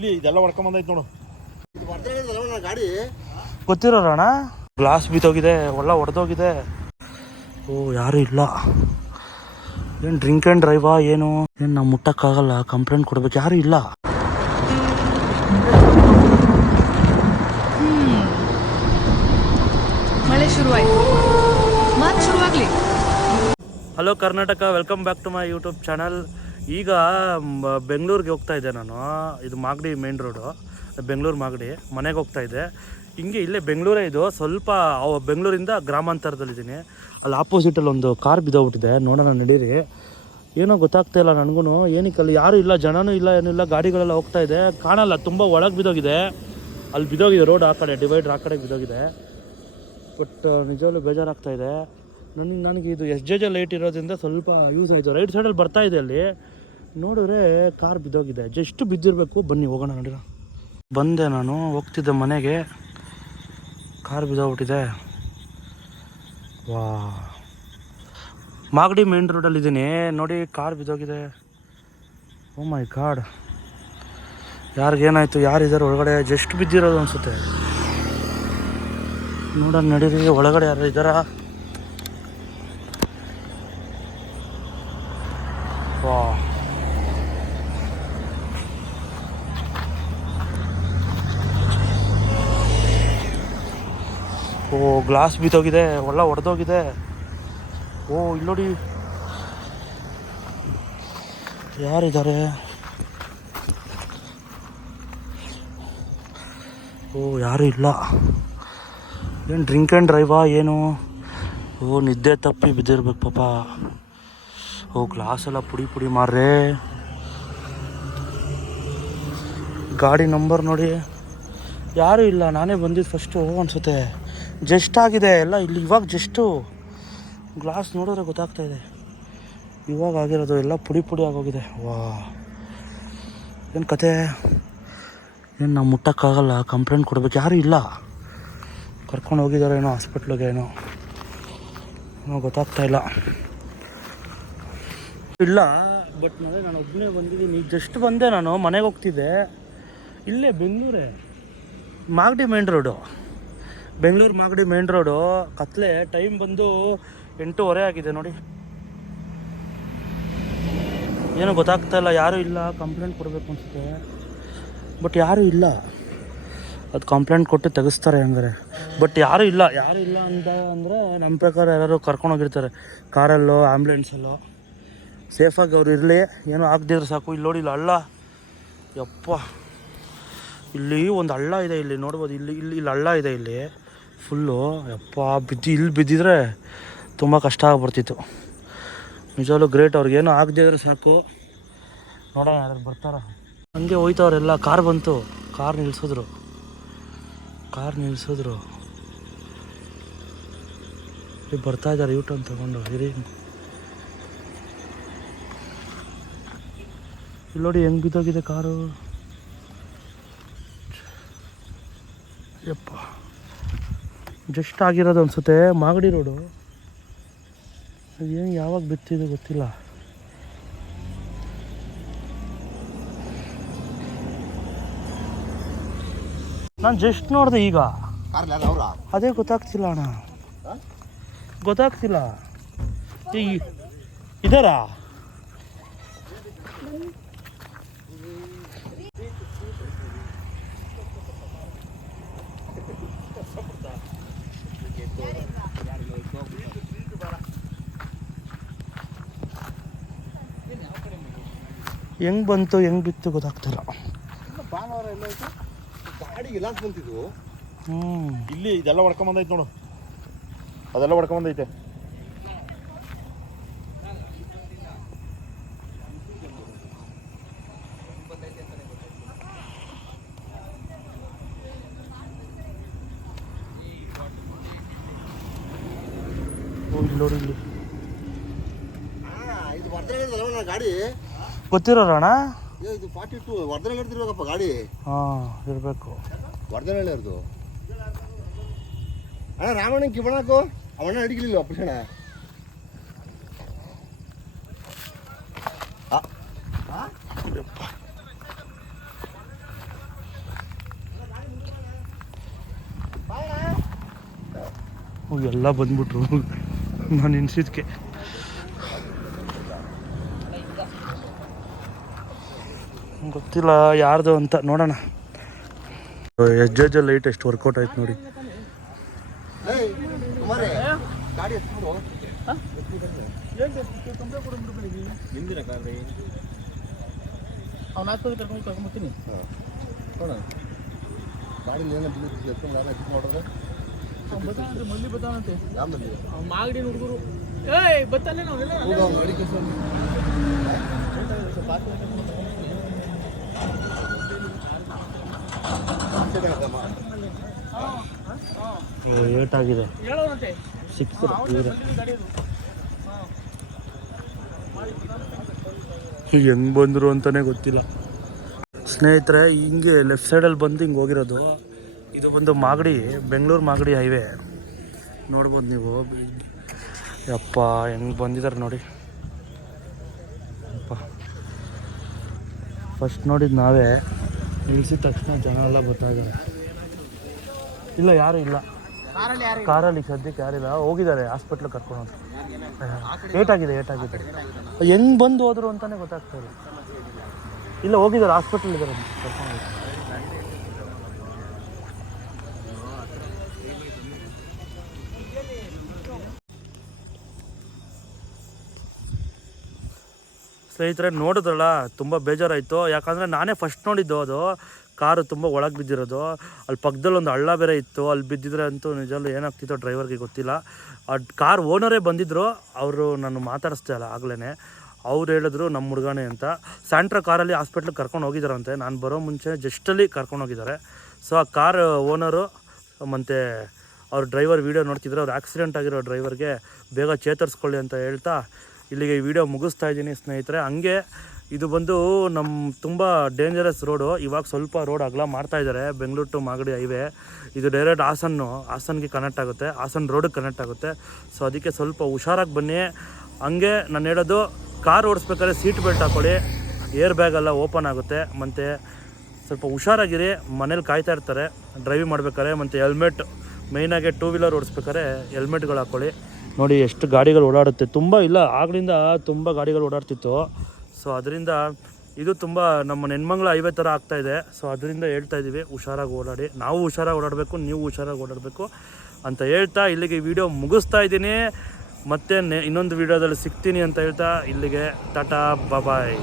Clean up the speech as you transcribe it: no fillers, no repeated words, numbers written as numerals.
ಇಲ್ಲಿ ಇದೆಲ್ಲ ಹೊಡ್ಕೊಂಬಂದೈತೆ ನೋಡು. ಗಾಡಿ ಗೊತ್ತಿರೋಣ. ಗ್ಲಾಸ್ ಬಿದ್ದೋಗಿದೆ, ಒಳ್ಳೆ ಹೊಡೆದೋಗಿದೆ. ಓ ಯಾರು ಇಲ್ಲ. ಏನು ಡ್ರಿಂಕ್ ಆ್ಯಂಡ್ ಡ್ರೈವಾ ಏನು ನಾವು ಮುಟ್ಟಕ್ಕಾಗಲ್ಲ, ಕಂಪ್ಲೇಂಟ್ ಕೊಡ್ಬೇಕು. ಯಾರು ಇಲ್ಲ. ಮಳೆ ಶುರುವಾಯಿತು, ಮತ್ತೆ ಶುರುವಾಗಲಿ. Hello Karnataka, welcome back to my YouTube channel. ಈಗ ಬೆಂಗಳೂರಿಗೆ ಹೋಗ್ತಾ ಇದ್ದೆ ನಾನು. ಇದು ಮಾಗಡಿ ಮೇನ್ ರೋಡು, ಬೆಂಗಳೂರು ಮಾಗಡಿ. ಮನೆಗೆ ಹೋಗ್ತಾ ಇದ್ದೆ. ಹಿಂಗೆ ಇಲ್ಲೇ ಬೆಂಗಳೂರೇ ಇದು. ಸ್ವಲ್ಪ ಬೆಂಗಳೂರಿಂದ ಗ್ರಾಮಾಂತರದಲ್ಲಿದ್ದೀನಿ. ಅಲ್ಲಿ ಆಪೋಸಿಟಲ್ಲಿ ಒಂದು ಕಾರ್ ಬಿದ್ದೋಗ್ಬಿಟ್ಟಿದೆ. ನೋಡೋಣ ನಡೀರಿ. ಏನೋ ಗೊತ್ತಾಗ್ತಾ ಇಲ್ಲ ನನಗೂ. ಏನಕ್ಕಲ್ಲಿ ಯಾರೂ ಇಲ್ಲ, ಜನನೂ ಇಲ್ಲ, ಏನೂ ಇಲ್ಲ. ಗಾಡಿಗಳೆಲ್ಲ ಹೋಗ್ತಾ ಇದೆ, ಕಾಣಲ್ಲ. ತುಂಬ ಒಳಗೆ ಬಿದ್ದೋಗಿದೆ. ಅಲ್ಲಿ ಬಿದ್ದೋಗಿದೆ, ರೋಡ್ ಆ ಕಡೆ, ಡಿವೈಡ್ರ್ ಆ ಕಡೆ ಬಿದ್ದೋಗಿದೆ. ಬಟ್ ನಿಜವಾಗ್ಲೂ ಬೇಜಾರಾಗ್ತಾ ಇದೆ ನನಗೆ. ಇದು SJJ ಲೈಟ್ ಇರೋದ್ರಿಂದ ಸ್ವಲ್ಪ ಯೂಸ್ ಆಯಿತು. ರೈಟ್ ಸೈಡಲ್ಲಿ ಬರ್ತಾ ಇದೆ, ಅಲ್ಲಿ ನೋಡಿದ್ರೆ ಕಾರ್ ಬಿದ್ದೋಗಿದೆ. ಜಸ್ಟ್ ಬಿದ್ದಿರಬೇಕು. ಬನ್ನಿ ಹೋಗೋಣ ನೋಡಿರ. ಬಂದೆ ನಾನು, ಹೋಗ್ತಿದ್ದೆ ಮನೆಗೆ. ಕಾರ್ ಬಿದ್ದೋಗ್ಬಿಟ್ಟಿದೆ. ವಾ, ಮಾಗಡಿ ಮೇನ್ ರೋಡಲ್ಲಿದ್ದೀನಿ ನೋಡಿ. ಕಾರ್ ಬಿದ್ದೋಗಿದೆ. ಓ ಮೈ ಗಾಡ್, ಯಾರಿಗೇನಾಯಿತು, ಯಾರಿದ್ದಾರೆ ಒಳಗಡೆ? ಜಸ್ಟ್ ಬಿದ್ದಿರೋದು ಅನಿಸುತ್ತೆ. ನೋಡೋಣ ನಡೀರಿ, ಒಳಗಡೆ ಯಾರು ಇದ್ದಾರಾ? ವಾ, ಓ ಗ್ಲಾಸ್ ಬಿದ್ದೋಗಿದೆ, ಒಳ್ಳೆ ಹೊಡೆದೋಗಿದೆ. ಓ ಇಲ್ಲಿ ನೋಡಿ ಯಾರಿದ್ದಾರೆ. ಓ ಯಾರು ಇಲ್ಲ. ಏನು ಡ್ರಿಂಕ್ ಆ್ಯಂಡ್ ಡ್ರೈವಾ ಏನು? ಓ ನಿದ್ದೆ ತಪ್ಪಿ ಬಿದ್ದಿರ್ಬೇಕು ಪಾಪ. ಓ ಗ್ಲಾಸ್ ಎಲ್ಲ ಪುಡಿ ಪುಡಿ ಮಾರ್ರೆ. ಗಾಡಿ ನಂಬರ್ ನೋಡಿ. ಯಾರೂ ಇಲ್ಲ, ನಾನೇ ಬಂದಿದ್ದು ಫಸ್ಟು ಅನಿಸುತ್ತೆ. ಜಸ್ಟ್ ಆಗಿದೆ ಎಲ್ಲ ಇಲ್ಲಿ. ಇವಾಗ ಜಸ್ಟು ಗ್ಲಾಸ್ ನೋಡಿದ್ರೆ ಗೊತ್ತಾಗ್ತಾ ಇದೆ, ಇವಾಗ ಆಗಿರೋದು. ಎಲ್ಲ ಪುಡಿ ಪುಡಿ ಆಗೋಗಿದೆ. ವಾ, ಏನು ಕತೆ? ಏನು ನಾವು ಮುಟ್ಟಕ್ಕಾಗಲ್ಲ, ಕಂಪ್ಲೇಂಟ್ ಕೊಡ್ಬೇಕು. ಯಾರೂ ಇಲ್ಲ. ಕರ್ಕೊಂಡು ಹೋಗಿದ್ದಾರೆ ಏನೋ ಹಾಸ್ಪಿಟ್ಲಿಗೆ, ಏನೋ ಗೊತ್ತಾಗ್ತಾ ಇಲ್ಲ. ಇಲ್ಲ ಬಟ್ ನಾನು ಒಬ್ಬನೇ ಬಂದಿದ್ದೀನಿ. ಜಸ್ಟ್ ಬಂದೆ, ನಾನು ಮನೆಗೆ ಹೋಗ್ತಿದ್ದೆ. ಇಲ್ಲೇ ಬೆಂಗಳೂರೇ, Magadi main road, Bengaluru Magadi main road. ಕತ್ಲೆ, ಟೈಮ್ ಬಂದು 8:30 ಆಗಿದೆ ನೋಡಿ. ಏನೂ ಗೊತ್ತಾಗ್ತಾ ಇಲ್ಲ, ಯಾರೂ ಇಲ್ಲ. ಕಂಪ್ಲೇಂಟ್ ಕೊಡಬೇಕು ಅನಿಸುತ್ತೆ, ಬಟ್ ಯಾರೂ ಇಲ್ಲ. ಅದು ಕಂಪ್ಲೇಂಟ್ ಕೊಟ್ಟು ತೆಗೆಸ್ತಾರೆ ಹಂಗಾರೆ. ಬಟ್ ಯಾರೂ ಇಲ್ಲ. ಯಾರೂ ಇಲ್ಲ ಅಂತ ಅಂದರೆ ನಮ್ಮ ಪ್ರಕಾರ ಯಾರು ಕರ್ಕೊಂಡೋಗಿರ್ತಾರೆ ಕಾರಲ್ಲೋ ಆ್ಯಂಬುಲೆನ್ಸಲ್ಲೋ. ಸೇಫಾಗಿ ಅವ್ರು ಇರಲಿ, ಏನೋ ಆಗದಿದ್ರೆ ಸಾಕು. ಇಲ್ಲಿ ನೋಡಿ, ಇಲ್ಲಿ ಹಳ್ಳ. ಯಪ್ಪ, ಇಲ್ಲಿ ಒಂದು ಹಳ್ಳ ಇದೆ, ಇಲ್ಲಿ ನೋಡ್ಬೋದು. ಇಲ್ಲಿ ಹಳ್ಳ ಇದೆ ಇಲ್ಲಿ ಫುಲ್ಲು. ಯಪ್ಪ, ಇಲ್ಲಿ ಬಿದ್ದಿದ್ರೆ ತುಂಬ ಕಷ್ಟ ಆಗ್ಬಿಡ್ತಿತ್ತು. ನಿಜವಾಗ್ಲೂ ಗ್ರೇಟ್. ಅವ್ರಿಗೇನೋ ಆಗದಿದ್ರೆ ಸಾಕು. ನೋಡೋಣ ಯಾರು ಬರ್ತಾರ. ಹಂಗೆ ಹೋಯ್ತವ್ರೆಲ್ಲ. ಕಾರ್ ಬಂತು, ಕಾರ್ ನಿಲ್ಲಿಸಿದ್ರು. ಬರ್ತಾ ಇದ್ದಾರೆ ಯೂಟರ್ನ್ ತಗೊಂಡು. ಇರಿ, ಇಲ್ಲಿ ನೋಡಿ ಹೆಂಗೆ ಬಿದ್ದೋಗಿದೆ ಕಾರು. ಯಪ್ಪ, ಜಸ್ಟ್ ಆಗಿರೋದು ಅನಿಸುತ್ತೆ. ಮಾಗಡಿ ರೋಡು ಏನು ಯಾವಾಗ ಬಿತ್ತಿದೆ ಗೊತ್ತಿಲ್ಲ. ನಾನು ಜಸ್ಟ್ ನೋಡಿದೆ ಈಗ. ಅದೇ ಗೊತ್ತಾಗ್ತಿಲ್ಲ ಅಣ್ಣ, ಗೊತ್ತಾಗ್ತಿಲ್ಲ. ಇದಾರಾ? ಹೆಂಗೆ ಬಂತು, ಹೆಂಗೆ ಬಿತ್ತು ಗೊತ್ತಾಗ್ತಿಲ್ಲ. ಇಲ್ಲಿ ಇದೆಲ್ಲ ಹೊಡ್ಕೊಂಬಂದೈತೆ ನೋಡು. ಅದೆಲ್ಲ ಹೊಡ್ಕೊಂಬಂದೈತೆ. ಇಲ್ಲಿ ನೋಡಿ, ಇಲ್ಲಿ ಇದು ವರ್ಧನೆ ಗಾಡಿ. ಗೊತ್ತಿರೋಣ. ಇದು 42 ವರ್ಧನೆ ಇರ್ತಿರ್ಬೇಕಪ್ಪ ಗಾಡಿ. ಹಾಂ, ಇರಬೇಕು. ವರ್ಧನೆ ಇರ್ದು ಅಣ್ಣ. ರಾಮಣ್ಣ ಕಿಬಣಾಕು ಅವಣ್ಣ ಅಡಿಗಿಲಿಲ್ಲ ಅಪ್ಪಣ. ಎಲ್ಲ ಬಂದ್ಬಿಟ್ರು ನಾನು ಎನ್ಸಿದ್ಕೆ. ಗೊತ್ತಿಲ್ಲ ಯಾರ್ದು ಅಂತ, ನೋಡೋಣ. ಎಜ್ ಲೈಟ್ ಎಷ್ಟು ವರ್ಕೌಟ್ ಆಯ್ತು ನೋಡಿ. ಮಾಗಡಿ ಹುಡುಗರು ಬತ್ತಲ್ಲೇ ನಾವೆಲ್ಲ ಏಟಾಗಿದೆ, ಹೇಳೋರಂತೆ ಸಿಕ್ಸ್. ಹೆಂಗ್ ಬಂದರು ಅಂತಾನೆ ಗೊತ್ತಿಲ್ಲ ಸ್ನೇಹಿತರೆ. ಹಿಂಗೆ ಲೆಫ್ಟ್ ಸೈಡಲ್ಲಿ ಬಂದು ಹಿಂಗೆ ಹೋಗಿರೋದು. ಇದು ಬಂದು ಮಾಗಡಿ, ಬೆಂಗಳೂರು ಮಾಗಡಿ ಹೈವೇ ನೋಡ್ಬೋದು ನೀವು. ಯಪ್ಪ ಹೆಂಗೆ ಬಂದಿದ್ದಾರೆ ನೋಡಿ. ಯಪ್ಪ ಫಸ್ಟ್ ನೋಡಿದ್ದು ನಾವೇ, ನಿಲ್ಸಿದ ತಕ್ಷಣ ಜನ ಎಲ್ಲ ಬರ್ತಾಯಿದ್ದಾರೆ. ಇಲ್ಲ ಯಾರು ಇಲ್ಲ ಕಾರಲ್ಲಿ, ಸದ್ಯಕ್ಕೆ ಯಾರಿಲ್ಲ. ಹೋಗಿದ್ದಾರೆ ಹಾಸ್ಪಿಟ್ಲಿಗೆ ಕರ್ಕೊಂಡು. ಏಟಾಗಿದೆ ಹೆಂಗೆ ಬಂದು ಹೋದ್ರು ಅಂತಲೇ ಗೊತ್ತಾಗ್ತಾ ಇಲ್ಲ. ಇಲ್ಲ ಹೋಗಿದ್ದಾರೆ, ಹಾಸ್ಪಿಟ್ಲ್ ಇದ್ದಾರೆ ಕರ್ಕೊಂಡು. ಸ್ನೇಹಿತರೆ ನೋಡಿದ್ರಲ್ಲ, ತುಂಬ ಬೇಜಾರಾಯಿತು. ಯಾಕಂದರೆ ನಾನೇ ಫಸ್ಟ್ ನೋಡಿದ್ದು. ಅದು ಕಾರು ತುಂಬ ಒಳಗೆ ಬಿದ್ದಿರೋದು. ಅಲ್ಲಿ ಪಕ್ಕದಲ್ಲಿ ಒಂದು ಹಳ್ಳ ಬೇರೆ ಇತ್ತು. ಅಲ್ಲಿ ಬಿದ್ದಿದ್ರೆ ಅಂತೂ ನಿಜವೂ ಏನಾಗ್ತಿತ್ತೋ ಡ್ರೈವರ್ಗೆ ಗೊತ್ತಿಲ್ಲ. ಆ ಕಾರ್ ಓನರೇ ಬಂದಿದ್ದರು. ಅವರು ನಾನು ಮಾತಾಡಿಸ್ದೆ ಅಲ್ಲ ಆಗಲೇ. ಅವ್ರು ಹೇಳಿದ್ರು ನಮ್ಮ ಹುಡುಗನೇ ಅಂತ. ಸ್ಯಾಂಟ್ರಾ ಕಾರಲ್ಲಿ ಹಾಸ್ಪಿಟ್ಲಿಗೆ ಕರ್ಕೊಂಡು ಹೋಗಿದ್ದಾರಂತೆ. ನಾನು ಬರೋ ಮುಂಚೆ ಜಸ್ಟಲ್ಲಿ ಕರ್ಕೊಂಡು ಹೋಗಿದ್ದಾರೆ. ಸೊ ಆ ಕಾರ್ ಓನರು ಮತ್ತು ಅವ್ರ ಡ್ರೈವರ್ ವೀಡಿಯೋ ನೋಡ್ತಿದ್ರು. ಅವ್ರು ಆಕ್ಸಿಡೆಂಟ್ ಆಗಿರೋ ಡ್ರೈವರ್ಗೆ ಬೇಗ ಚೇತರಿಸ್ಕೊಳ್ಳಿ ಅಂತ ಹೇಳ್ತಾ ಇಲ್ಲಿಗೆ ಈ ವಿಡಿಯೋ ಮುಗಿಸ್ತಾ ಇದ್ದೀನಿ ಸ್ನೇಹಿತರೆ. ಹಂಗೆ ಇದು ಬಂದು ನಮ್ಮ ತುಂಬ ಡೇಂಜರಸ್ ರೋಡು. ಇವಾಗ ಸ್ವಲ್ಪ ರೋಡ್ ಅಗಲ ಮಾಡ್ತಾಯಿದ್ದಾರೆ, ಬೆಂಗಳೂರು ಟು ಮಾಗಡಿ ಹೈವೇ. ಇದು ಡೈರೆಕ್ಟ್ ಹಾಸನ್ಗೆ ಕನೆಕ್ಟ್ ಆಗುತ್ತೆ, ಹಾಸನ್ ರೋಡಿಗೆ ಕನೆಕ್ಟ್ ಆಗುತ್ತೆ. ಸೊ ಅದಕ್ಕೆ ಸ್ವಲ್ಪ ಹುಷಾರಾಗಿ ಬನ್ನಿ. ಹಂಗೆ ನಾನು ಹೇಳೋದು, ಕಾರ್ ಓಡಿಸ್ಬೇಕಾದ್ರೆ ಸೀಟ್ ಬೆಲ್ಟ್ ಹಾಕ್ಕೊಳ್ಳಿ, ಏರ್ ಬ್ಯಾಗ್ ಎಲ್ಲ ಓಪನ್ ಆಗುತ್ತೆ. ಮತ್ತು ಸ್ವಲ್ಪ ಹುಷಾರಾಗಿರಿ, ಮನೇಲಿ ಕಾಯ್ತಾ ಇರ್ತಾರೆ ಡ್ರೈವಿಂಗ್ ಮಾಡ್ಬೇಕಾದ್ರೆ. ಮತ್ತು ಹೆಲ್ಮೆಟ್ ಮೇಯ್ನಾಗೆ, ಟೂ ವೀಲರ್ ಓಡಿಸ್ಬೇಕಾದ್ರೆ ಹೆಲ್ಮೆಟ್ಗಳು ಹಾಕ್ಕೊಳ್ಳಿ. ನೋಡಿ ಎಷ್ಟು ಗಾಡಿಗಳು ಓಡಾಡುತ್ತೆ, ತುಂಬ ಇಲ್ಲ ಆಗ್ಲಿಂದ ತುಂಬ ಗಾಡಿಗಳು ಓಡಾಡ್ತಿತ್ತು. ಸೊ ಅದರಿಂದ ಇದು ತುಂಬ ನಮ್ಮ ನೆನ್ಮಂಗ್ಲ ಹೈವೇ ಥರ ಆಗ್ತಾಯಿದೆ. ಸೊ ಅದರಿಂದ ಹೇಳ್ತಾ ಇದ್ದೀವಿ, ಹುಷಾರಾಗಿ ಓಡಾಡಿ. ನಾವು ಹುಷಾರಾಗಿ ಓಡಾಡಬೇಕು, ನೀವು ಹುಷಾರಾಗಿ ಓಡಾಡಬೇಕು ಅಂತ ಹೇಳ್ತಾ ಇಲ್ಲಿಗೆ ಈ ವಿಡಿಯೋ ಮುಗಿಸ್ತಾ ಇದ್ದೀನಿ. ಮತ್ತೆ ಇನ್ನೊಂದು ವಿಡಿಯೋದಲ್ಲಿ ಸಿಗ್ತೀನಿ ಅಂತ ಹೇಳ್ತಾ ಇಲ್ಲಿಗೆ ಟಾಟಾ ಬಾಯ್.